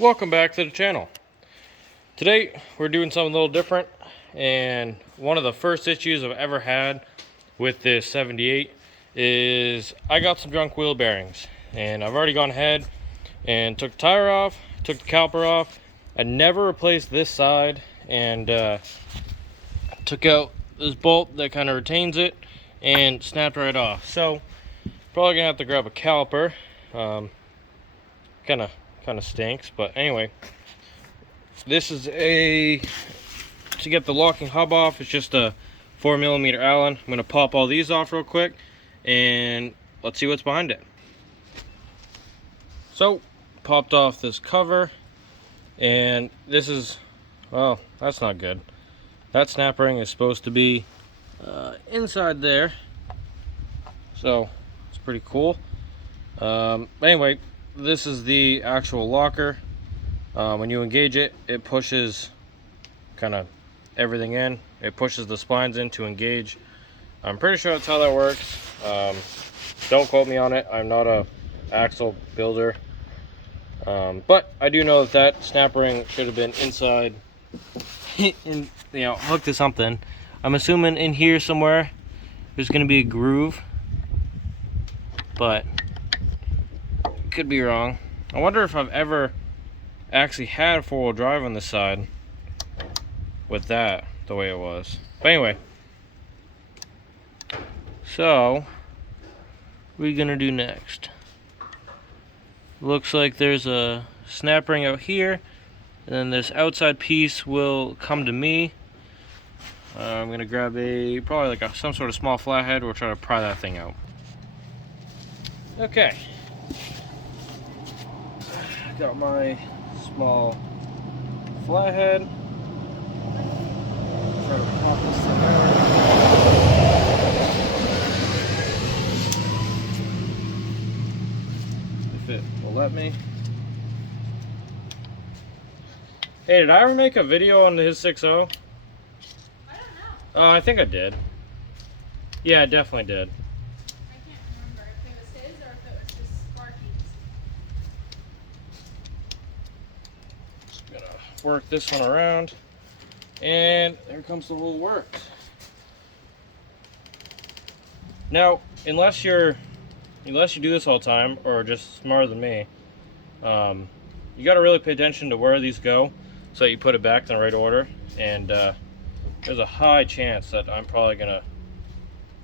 Welcome back to the channel. Today we're doing something a little different, and one of the first issues I've ever had with this 78 is I got some junk wheel bearings, and I've already gone ahead and took the tire off, took the caliper off. I never replaced this side, and took out this bolt that kind of retains it and snapped right off. So probably gonna have to grab a caliper. Kind of stinks, but anyway, this is to get the locking hub off. It's just a 4mm Allen. I'm gonna pop all these off real quick and let's see what's behind it. So popped off this cover, and this is, well, that's not good. That snap ring is supposed to be inside there, so it's pretty cool. Anyway, this is the actual locker. When you engage it, it pushes kind of everything in. It pushes the splines in to engage. I'm pretty sure that's how that works. Don't quote me on it. I'm not a axle builder, but I do know that snap ring should have been inside, hooked to something. I'm assuming in here somewhere there's going to be a groove, but could be wrong. I wonder if I've ever actually had four-wheel drive on this side with that the way it was. But anyway, so what are we gonna do next? Looks like there's a snap ring out here, and then this outside piece will come to me. I'm gonna grab probably like some sort of small flathead. We'll try to pry that thing out. Okay. Got my small flathead. Try to pop this thing out. If it will let me. Hey, did I ever make a video on his 6.0? I don't know. I think I did. Yeah, I definitely did. I can't remember if it was his or if it was just Sparky's. Gonna work this one around, and there comes the whole works. Now, unless you do this all the time, or just smarter than me, you got to really pay attention to where these go, so that you put it back in the right order. And there's a high chance that I'm probably gonna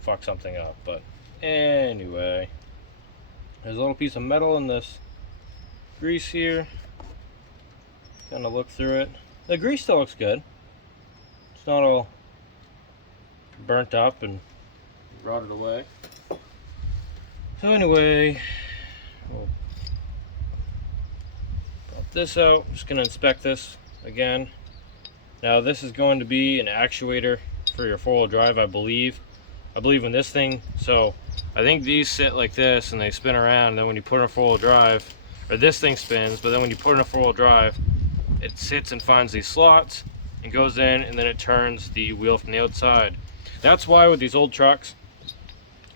fuck something up. But anyway, there's a little piece of metal in this grease here. Kind of look through it. The grease still looks good. It's not all burnt up and rotted away. So anyway, we'll pop this out. I'm just going to inspect this again. Now this is going to be an actuator for your four-wheel drive, I believe. I believe in this thing. So I think these sit like this and they spin around, and then when you put in a four-wheel drive, or this thing spins, but then when you put in a four-wheel drive, it sits and finds these slots and goes in, and then it turns the wheel from the outside. That's why with these old trucks,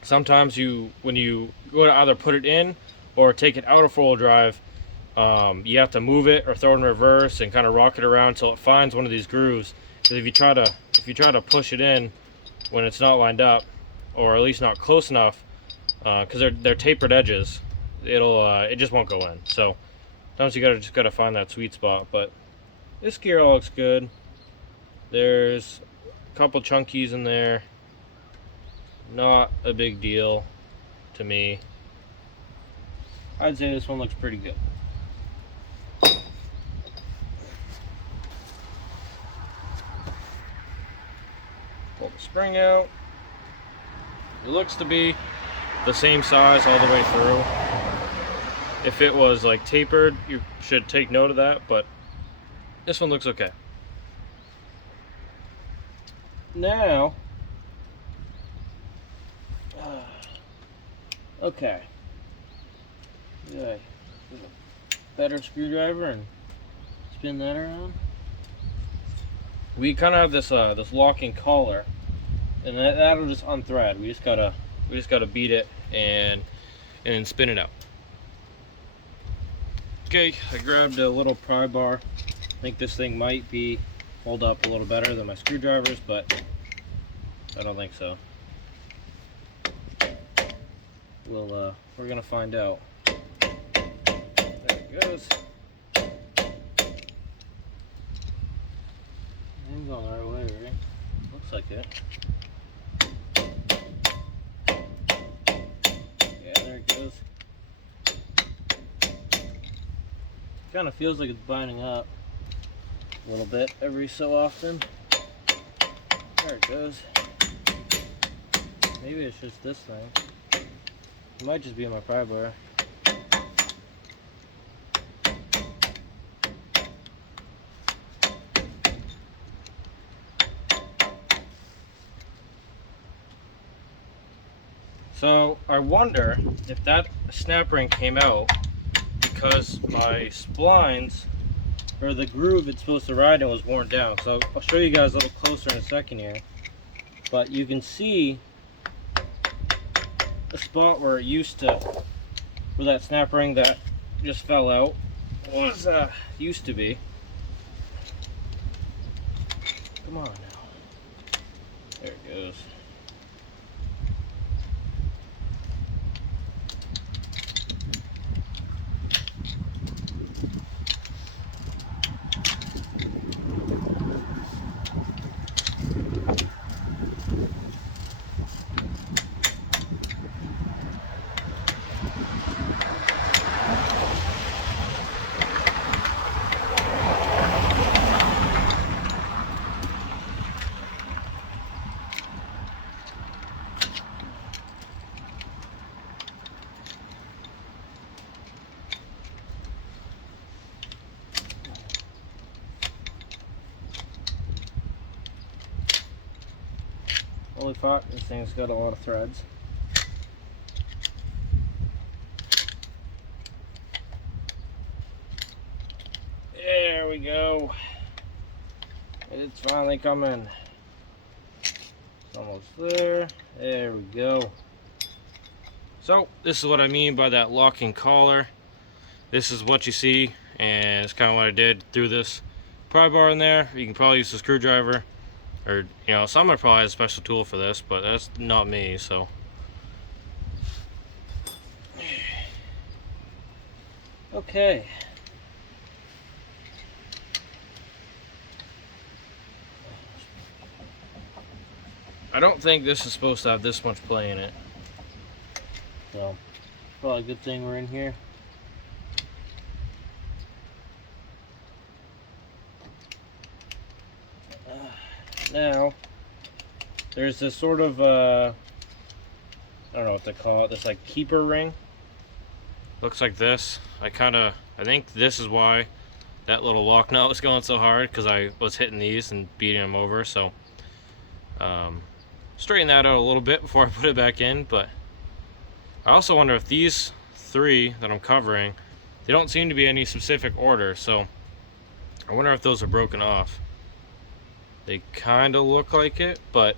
sometimes when you go to either put it in or take it out of four-wheel drive, you have to move it or throw it in reverse and kind of rock it around until it finds one of these grooves. Because if you try to push it in when it's not lined up, or at least not close enough, because they're tapered edges, it just won't go in. So sometimes you just gotta find that sweet spot. But this gear all looks good. There's a couple chunkies in there. Not a big deal to me. I'd say this one looks pretty good. Pull the spring out. It looks to be the same size all the way through. If it was like tapered, you should take note of that, but this one looks okay. Now, okay. Yeah, better screwdriver and spin that around. We kind of have this this locking collar, and that'll just unthread. We just gotta beat it and spin it out. Okay, I grabbed a little pry bar. I think this thing might hold up a little better than my screwdrivers, but I don't think so. We're gonna find out. There it goes. I'm going the right way, right? Looks like it. Yeah, there it goes. Kind of feels like it's binding up a little bit every so often. There it goes. Maybe it's just this thing. It might just be in my pry bar. So I wonder if that snap ring came out because my splines, or the groove it's supposed to ride in, was worn down. So I'll show you guys a little closer in a second here. But you can see the spot where it used to, where that snap ring that just fell out was used to be. Come on now. There it goes. Holy fuck, this thing's got a lot of threads. There we go. It's finally coming. It's almost there. There we go. So, this is what I mean by that locking collar. This is what you see, and it's kind of what I did. Threw this pry bar in there. You can probably use a screwdriver. Or, you know, someone probably has a special tool for this, but that's not me, so. Okay. I don't think this is supposed to have this much play in it. So, probably a good thing we're in here. Now, there's this sort of, I don't know what to call it, this like keeper ring. Looks like this. I think this is why that little lock nut was going so hard, because I was hitting these and beating them over, so straighten that out a little bit before I put it back in. But I also wonder if these three that I'm covering, they don't seem to be any specific order, so I wonder if those are broken off. They kind of look like it, but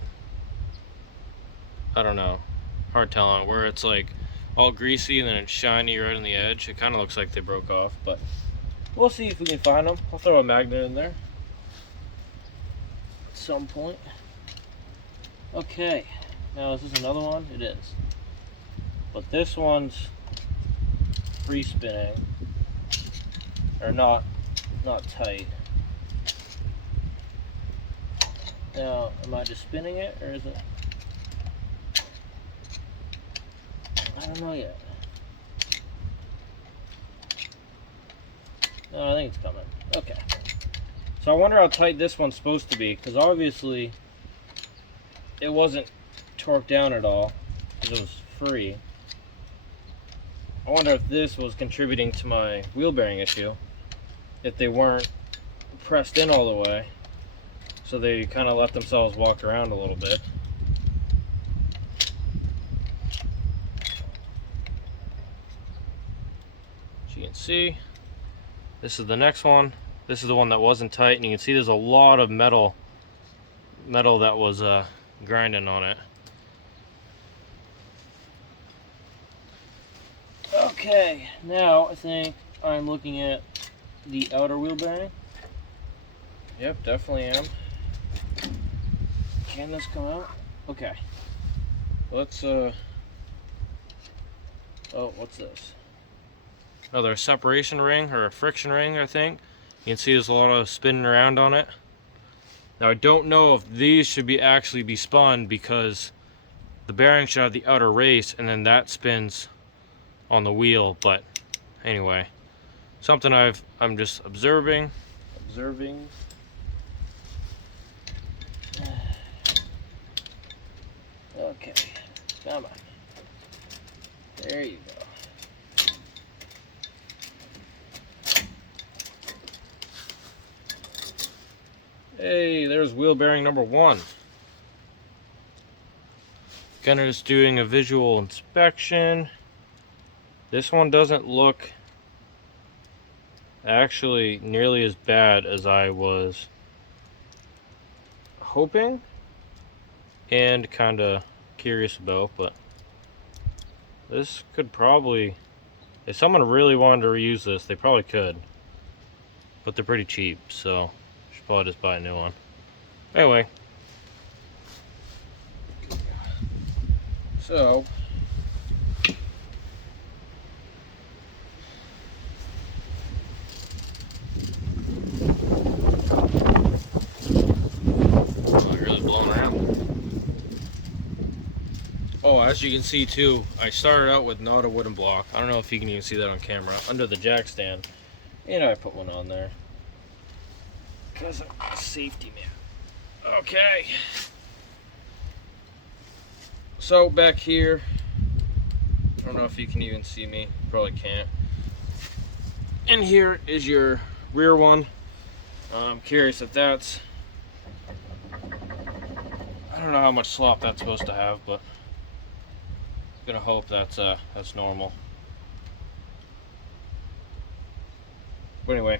I don't know. Hard telling. Where it's like all greasy and then it's shiny right on the edge. It kind of looks like they broke off, but we'll see if we can find them. I'll throw a magnet in there at some point. Okay. Now, is this another one? It is. But this one's free spinning. Or not tight. Now, am I just spinning it, or is it? I don't know yet. No, I think it's coming. Okay. So I wonder how tight this one's supposed to be, because obviously it wasn't torqued down at all, because it was free. I wonder if this was contributing to my wheel bearing issue, if they weren't pressed in all the way. So they kind of let themselves walk around a little bit. As you can see, this is the next one. This is the one that wasn't tight, and you can see there's a lot of metal that was grinding on it. Okay, now I think I'm looking at the outer wheel bearing. Yep, definitely am. Can this come out? Okay. Let's oh, what's this? Another separation ring or a friction ring, I think. You can see there's a lot of spinning around on it. Now I don't know if these should actually be spun, because the bearing should have the outer race and then that spins on the wheel, but anyway. Something I'm just observing. Okay, come on. There you go. Hey, there's wheel bearing number 1. Gunner's doing a visual inspection. This one doesn't look actually nearly as bad as I was hoping and kind of curious about, but this could probably, if someone really wanted to reuse this, they probably could, but they're pretty cheap, so should probably just buy a new one. Anyway, so oh, as you can see too, I started out with not a wooden block. I don't know if you can even see that on camera, under the jack stand. And I put one on there, because I'm a safety man. Okay. So back here, I don't know if you can even see me, probably can't. And here is your rear one. I'm curious if that's, I don't know how much slop that's supposed to have, but gonna hope that's normal. But anyway,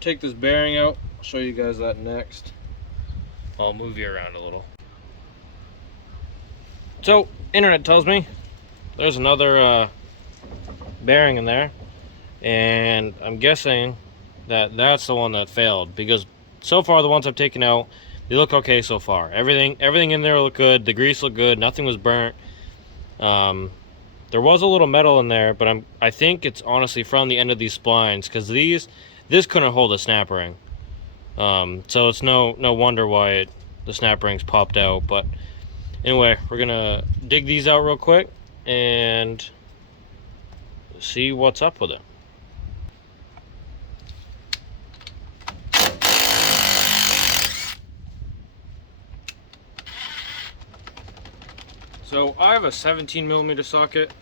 take this bearing out. I'll show you guys that next. I'll move you around a little. So, internet tells me there's another bearing in there, and I'm guessing that that's the one that failed, because so far the ones I've taken out, they look okay so far. Everything in there looked good. The grease looked good. Nothing was burnt. There was a little metal in there, but I think it's honestly from the end of these splines, because this couldn't hold a snap ring. So it's no wonder why the snap rings popped out. But anyway, we're gonna dig these out real quick and see what's up with it. So I have a 17mm socket,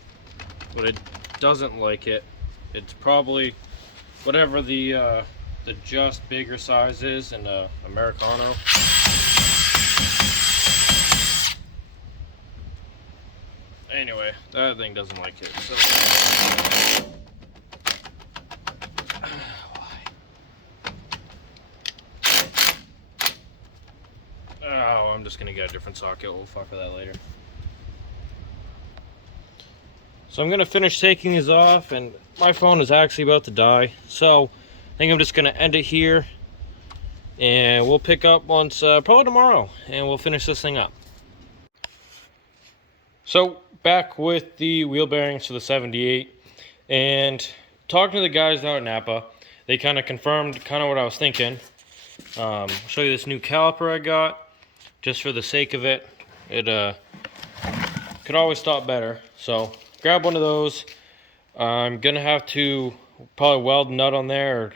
but it doesn't like it. It's probably whatever the just bigger size is in the Americano. Anyway, that thing doesn't like it. So oh, I'm just gonna get a different socket. We'll fuck with that later. So I'm gonna finish taking these off, and my phone is actually about to die, so I think I'm just gonna end it here, and we'll pick up once probably tomorrow, and we'll finish this thing up. So back with the wheel bearings for the 78, and talking to the guys out at Napa, they kind of confirmed what I was thinking. I'll show you this new caliper I got, just for the sake of it. It could always stop better, so grab one of those. I'm gonna have to probably weld a nut on there, or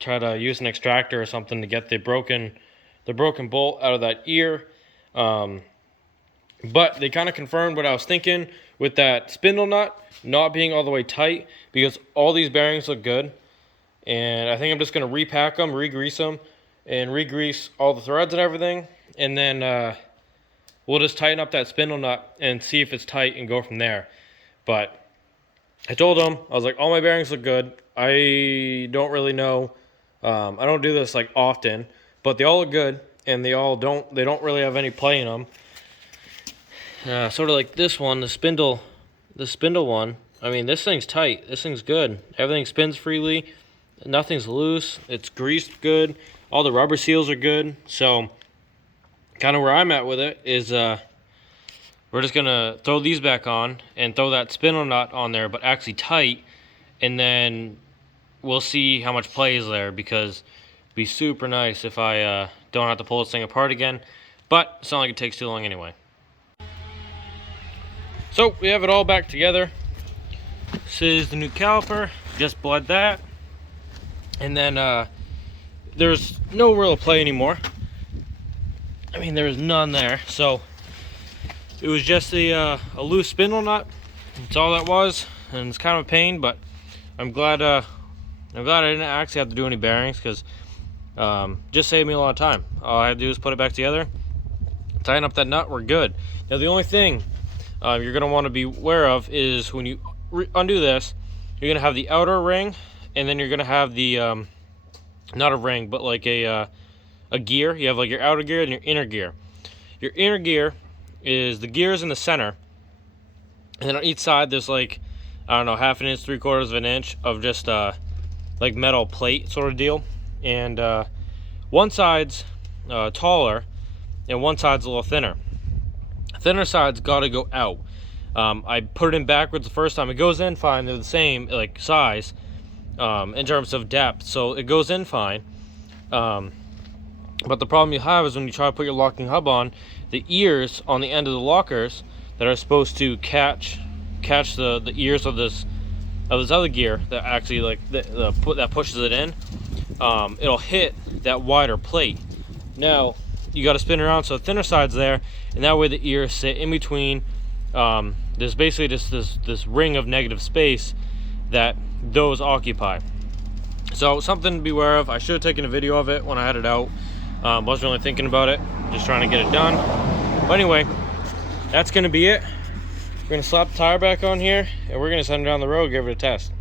try to use an extractor or something to get the broken bolt out of that ear. But they kind of confirmed what I was thinking with that spindle nut not being all the way tight, because all these bearings look good. And I think I'm just gonna repack them, re-grease them, and re-grease all the threads and everything, and then we'll just tighten up that spindle nut and see if it's tight and go from there. But I told them, I was like, all my bearings look good. I don't really know. I don't do this like often, but they all look good, and they don't really have any play in them. Sort of like this one, the spindle one, I mean, this thing's tight. This thing's good. Everything spins freely. Nothing's loose. It's greased good. All the rubber seals are good. So, kind of where I'm at with it is we're just going to throw these back on and throw that spindle nut on there, but actually tight. And then we'll see how much play is there, because it'd be super nice if I don't have to pull this thing apart again. But it's not like it takes too long anyway. So, we have it all back together. This is the new caliper. Just bled that. And then there's no real play anymore. I mean, there's none there. So it was just a loose spindle nut. That's all that was, and it's kind of a pain. But I'm glad I didn't actually have to do any bearings, because just saved me a lot of time. All I had to do is put it back together, tighten up that nut. We're good. Now the only thing you're gonna want to be aware of is when you undo this, you're gonna have the outer ring, and then you're gonna have the not a ring, but like a gear. You have like your outer gear and your inner gear. Your inner gear is the gears in the center, and then on each side there's like, I don't know, 1/2 inch, 3/4 of an inch of just like metal plate sort of deal. And one side's taller and one side's a little thinner. Thinner side's got to go out. I put it in backwards the first time. It goes in fine. They're the same like size in terms of depth, so it goes in fine. But the problem you have is when you try to put your locking hub on, the ears on the end of the lockers that are supposed to catch the ears of this other gear that actually like that pushes it in, it'll hit that wider plate. Now you got to spin around so the thinner side's there, and that way the ears sit in between. There's basically just this ring of negative space that those occupy. So something to be aware of. I should have taken a video of it when I had it out. Wasn't really thinking about it, just trying to get it done. But anyway, that's gonna be it. We're gonna slap the tire back on here, and we're gonna send it down the road, give it a test.